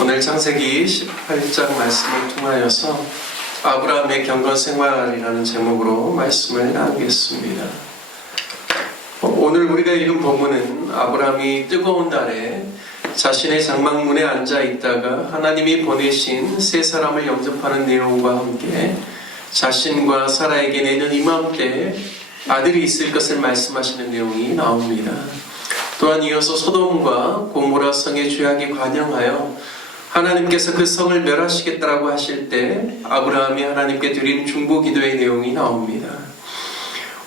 오늘 창세기 18장 말씀을 통하여서 아브라함의 경건생활이라는 제목으로 말씀을 나누겠습니다. 오늘 우리가 읽은 본문은 아브라함이 뜨거운 날에 자신의 장막문에 앉아 있다가 하나님이 보내신 세 사람을 영접하는 내용과 함께 자신과 사라에게 내년 이맘때 아들이 있을 것을 말씀하시는 내용이 나옵니다. 또한 이어서 소돔과 고모라 성의 죄악에 관영하여 하나님께서 그 성을 멸하시겠다라고 하실 때 아브라함이 하나님께 드린 중보 기도의 내용이 나옵니다.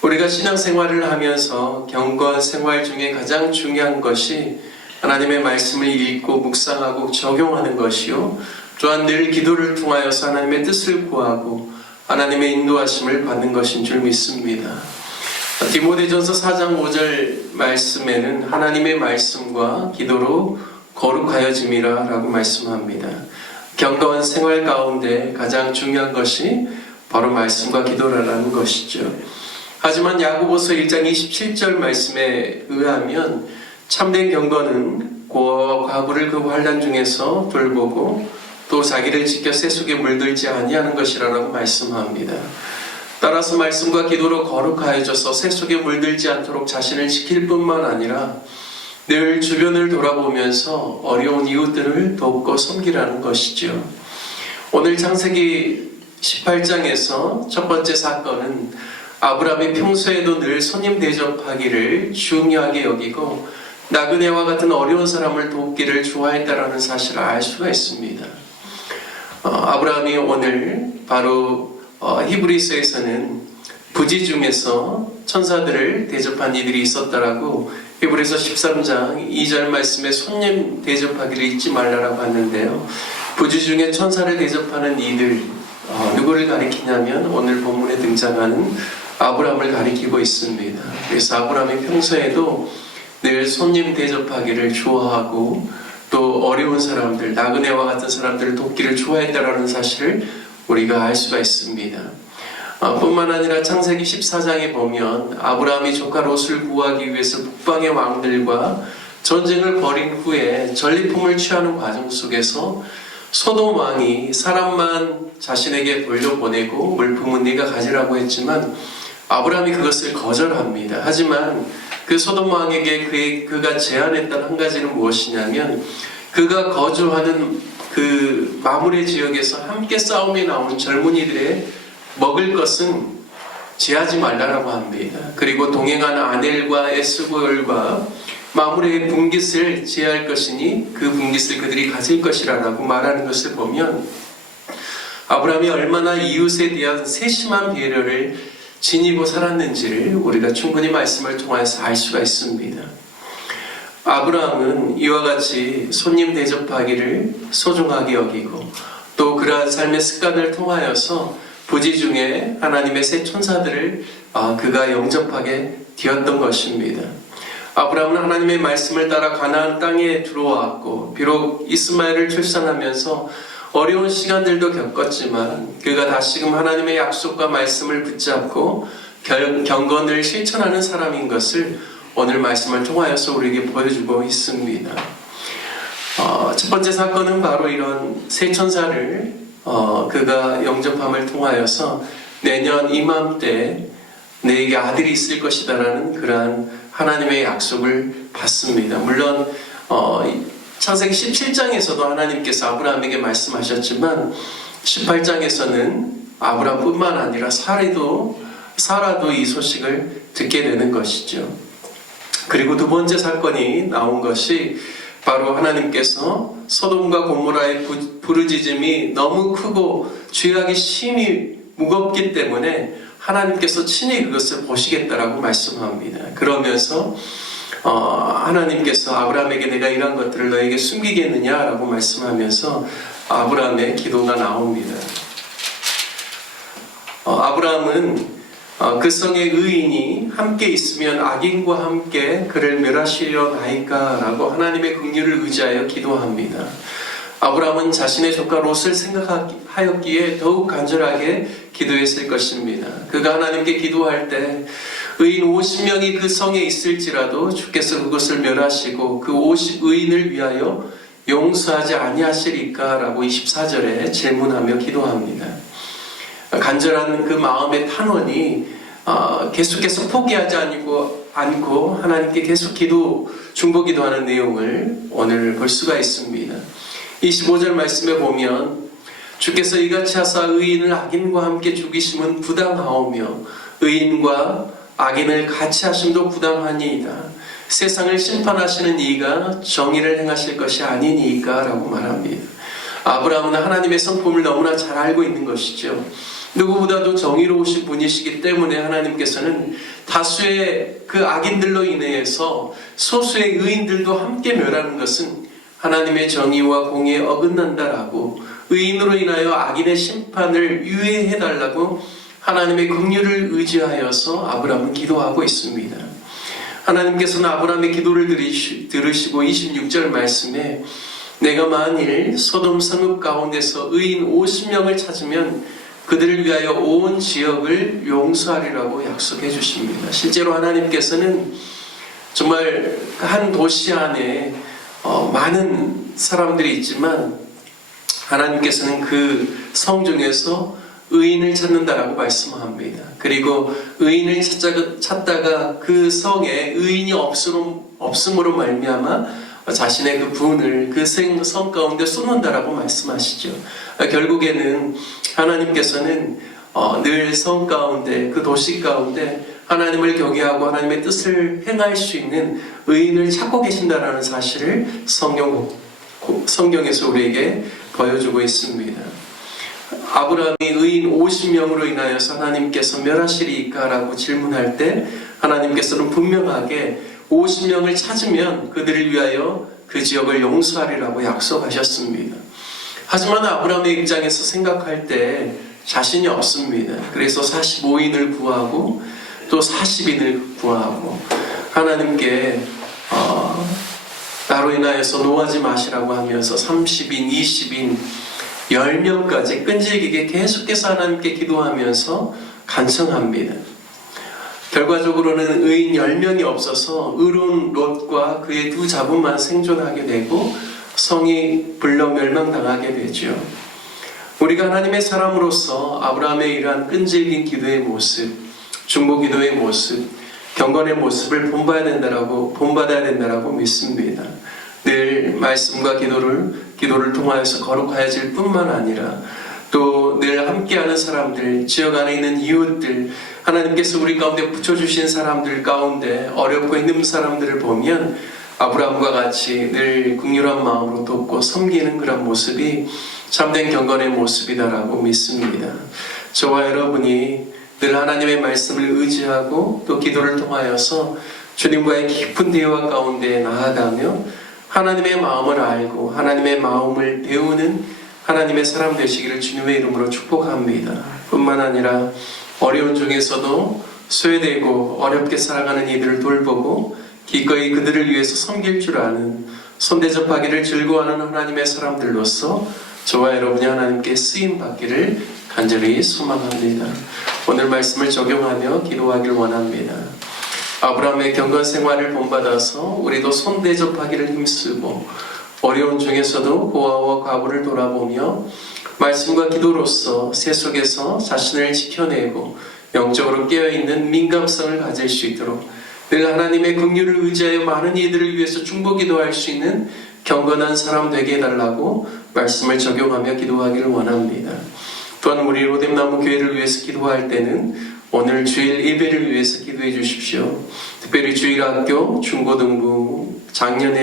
우리가 신앙생활을 하면서 경건 생활 중에 가장 중요한 것이 하나님의 말씀을 읽고 묵상하고 적용하는 것이요, 또한 늘 기도를 통하여서 하나님의 뜻을 구하고 하나님의 인도하심을 받는 것인 줄 믿습니다. 디모데전서 4장 5절 말씀에는 하나님의 말씀과 기도로 거룩하여짐이라 라고 말씀합니다. 경건 생활 가운데 가장 중요한 것이 바로 말씀과 기도라는 것이죠. 하지만 야고보서 1장 27절 말씀에 의하면 참된 경건은 과부를 그 환난 중에서 돌보고 또 자기를 지켜 세속에 물들지 아니하는 것이라고 말씀합니다. 따라서 말씀과 기도로 거룩하여져서 세속에 물들지 않도록 자신을 지킬 뿐만 아니라 늘 주변을 돌아보면서 어려운 이웃들을 돕고 섬기라는 것이죠. 오늘 창세기 18장에서 첫 번째 사건은 아브라함이 평소에도 늘 손님 대접하기를 중요하게 여기고 나그네와 같은 어려운 사람을 돕기를 좋아했다라는 사실을 알 수가 있습니다. 아브라함이 오늘 바로 히브리서에서는 부지 중에서 천사들을 대접한 이들이 있었다라고 히브리서 13장 2절 말씀에 손님 대접하기를 잊지 말라라고 하는데요. 부지 중에 천사를 대접하는 이들, 누구를 가리키냐면 오늘 본문에 등장하는 아브라함을 가리키고 있습니다. 그래서 아브라함이 평소에도 늘 손님 대접하기를 좋아하고 또 어려운 사람들, 나그네와 같은 사람들을 돕기를 좋아했다라는 사실을 우리가 알 수가 있습니다. 뿐만 아니라 창세기 14장에 보면 아브라함이 조카 롯을 구하기 위해서 북방의 왕들과 전쟁을 벌인 후에 전리품을 취하는 과정 속에서 소돔 왕이 사람만 자신에게 돌려보내고 물품은 네가 가지라고 했지만 아브라함이 그것을 거절합니다. 하지만 그 소돔 왕에게 그가 제안했던 한 가지는 무엇이냐면 그가 거주하는 그 마므레 지역에서 함께 싸움에 나오는 젊은이들의 먹을 것은 제하지 말라라고 합니다. 그리고 동행하는 아넬과 에스골과 마므레의 분깃을 제할 것이니 그 분깃을 그들이 가질 것이라고 말하는 것을 보면 아브라함이 얼마나 이웃에 대한 세심한 배려를 지니고 살았는지를 우리가 충분히 말씀을 통해서 알 수가 있습니다. 아브라함은 이와 같이 손님 대접하기를 소중하게 여기고 또 그러한 삶의 습관을 통하여서 부지 중에 하나님의 새 천사들을 그가 영접하게 되었던 것입니다. 아브라함은 하나님의 말씀을 따라 가나안 땅에 들어왔고 비록 이스마엘을 출산하면서 어려운 시간들도 겪었지만 그가 다시금 하나님의 약속과 말씀을 붙잡고 경건을 실천하는 사람인 것을 오늘 말씀을 통하여서 우리에게 보여주고 있습니다. 첫 번째 사건은 바로 이런 새 천사를 그가 영접함을 통하여서 내년 이맘때 내게 아들이 있을 것이다라는 그러한 하나님의 약속을 받습니다. 물론 창세기 17장에서도 하나님께서 아브라함에게 말씀하셨지만 18장에서는 아브라함뿐만 아니라 사라도 이 소식을 듣게 되는 것이죠. 그리고 두 번째 사건이 나온 것이 바로 하나님께서 소돔과 고모라의 부르짖음이 너무 크고 죄악이 심히 무겁기 때문에 하나님께서 친히 그것을 보시겠다라고 말씀합니다. 그러면서 하나님께서 아브라함에게 내가 이러한 것들을 너에게 숨기겠느냐라고 말씀하면서 아브라함의 기도가 나옵니다. 아브라함은 그 성의 의인이 함께 있으면 악인과 함께 그를 멸하시려나이까 라고 하나님의 긍휼을 의지하여 기도합니다. 아브라함은 자신의 조카 롯을 생각하였기에 더욱 간절하게 기도했을 것입니다. 그가 하나님께 기도할 때 의인 50명이 그 성에 있을지라도 주께서 그것을 멸하시고 그 의인을 위하여 용서하지 아니하시리까? 라고 24절에 질문하며 기도합니다. 간절한 그 마음의 탄원이 계속해서 포기하지 않고 하나님께 계속 중보기도하는 내용을 오늘 볼 수가 있습니다. 25절 말씀에 보면 주께서 이같이 하사 의인을 악인과 함께 죽이심은 부당하오며 의인과 악인을 같이 하심도 부당하니이다. 세상을 심판하시는 이가 정의를 행하실 것이 아니니까? 라고 말합니다. 아브라함은 하나님의 성품을 너무나 잘 알고 있는 것이죠. 누구보다도 정의로우신 분이시기 때문에 하나님께서는 다수의 그 악인들로 인해서 소수의 의인들도 함께 멸하는 것은 하나님의 정의와 공의에 어긋난다라고 의인으로 인하여 악인의 심판을 유예해달라고 하나님의 긍휼을 의지하여서 아브라함은 기도하고 있습니다. 하나님께서는 아브라함의 기도를 들으시고 26절 말씀에 내가 만일 소돔 성읍 가운데서 의인 50명을 찾으면 그들을 위하여 온 지역을 용서하리라고 약속해 주십니다. 실제로 하나님께서는 정말 한 도시 안에 많은 사람들이 있지만 하나님께서는 그 성 중에서 의인을 찾는다라고 말씀합니다. 그리고 의인을 찾다가 그 성에 의인이 없음으로 말미암아 자신의 그 분을 그 성 가운데 쏟는다라고 말씀하시죠. 결국에는 하나님께서는 늘 성 가운데 그 도시 가운데 하나님을 경외하고 하나님의 뜻을 행할 수 있는 의인을 찾고 계신다라는 사실을 성경에서 우리에게 보여주고 있습니다. 아브라함이 의인 50명으로 인하여서 하나님께서 멸하시리까? 라고 질문할 때 하나님께서는 분명하게 50명을 찾으면 그들을 위하여 그 지역을 용서하리라고 약속하셨습니다. 하지만 아브라함의 입장에서 생각할 때 자신이 없습니다. 그래서 45인을 구하고 또 40인을 구하고 하나님께 나로 인하여서 노하지 마시라고 하면서 30인, 20인, 10명까지 끈질기게 계속해서 하나님께 기도하면서 간청합니다. 결과적으로는 의인 10명이 없어서 의로운 롯과 그의 두 자분만 생존하게 되고 성이 불러 멸망당하게 되죠. 우리가 하나님의 사람으로서 아브라함의 이러한 끈질긴 기도의 모습, 중보기도의 모습, 경건의 모습을 본받아야 된다라고 믿습니다. 늘 말씀과 기도를 통하여서 거룩하여질 뿐만 아니라 또 늘 함께하는 사람들, 지역 안에 있는 이웃들, 하나님께서 우리 가운데 붙여주신 사람들 가운데 어렵고 힘든 사람들을 보면 아브라함과 같이 늘 긍휼한 마음으로 돕고 섬기는 그런 모습이 참된 경건의 모습이다라고 믿습니다. 저와 여러분이 늘 하나님의 말씀을 의지하고 또 기도를 통하여서 주님과의 깊은 대화 가운데 나아가며 하나님의 마음을 알고 하나님의 마음을 배우는 하나님의 사람 되시기를 주님의 이름으로 축복합니다. 뿐만 아니라 어려운 중에서도 소외되고 어렵게 살아가는 이들을 돌보고 기꺼이 그들을 위해서 섬길 줄 아는 손대접하기를 즐거워하는 하나님의 사람들로서 저와 여러분이 하나님께 쓰임받기를 간절히 소망합니다. 오늘 말씀을 적용하며 기도하길 원합니다. 아브라함의 경건 생활을 본받아서 우리도 손대접하기를 힘쓰고 어려운 중에서도 고아와 과부를 돌아보며 말씀과 기도로서 세속에서 자신을 지켜내고 영적으로 깨어있는 민감성을 가질 수 있도록 늘 하나님의 긍휼을 의지하여 많은 이들을 위해서 중보기도할 수 있는 경건한 사람 되게 해달라고 말씀을 적용하며 기도하기를 원합니다. 또한 우리 로뎀나무 교회를 위해서 기도할 때는 오늘 주일 예배를 위해서 기도해 주십시오. 특별히 주일학교, 중고등부, 작년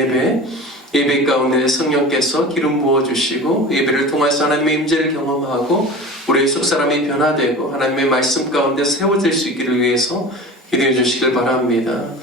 예배 가운데 성령께서 기름 부어주시고 예배를 통해서 하나님의 임재를 경험하고 우리의 속사람이 변화되고 하나님의 말씀 가운데 세워질 수 있기를 위해서 기도해 주시길 바랍니다.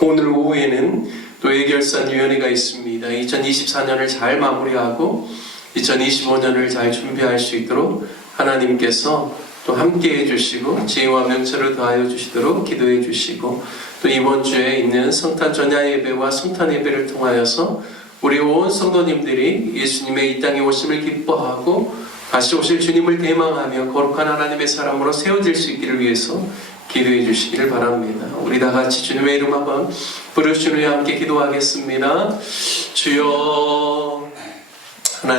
오늘 오후에는 또 예결산위원회가 있습니다. 2024년을 잘 마무리하고 2025년을 잘 준비할 수 있도록 하나님께서 또 함께 해주시고 지혜와 명철을 더하여 주시도록 기도해 주시고 또 이번 주에 있는 성탄 전야 예배와 성탄 예배를 통하여서 우리 온 성도님들이 예수님의 이 땅에 오심을 기뻐하고 다시 오실 주님을 대망하며 거룩한 하나님의 사람으로 세워질 수 있기를 위해서 기도해 주시기를 바랍니다. 우리 다 같이 주님의 이름 한번 부르신 후에 함께 기도하겠습니다. 주여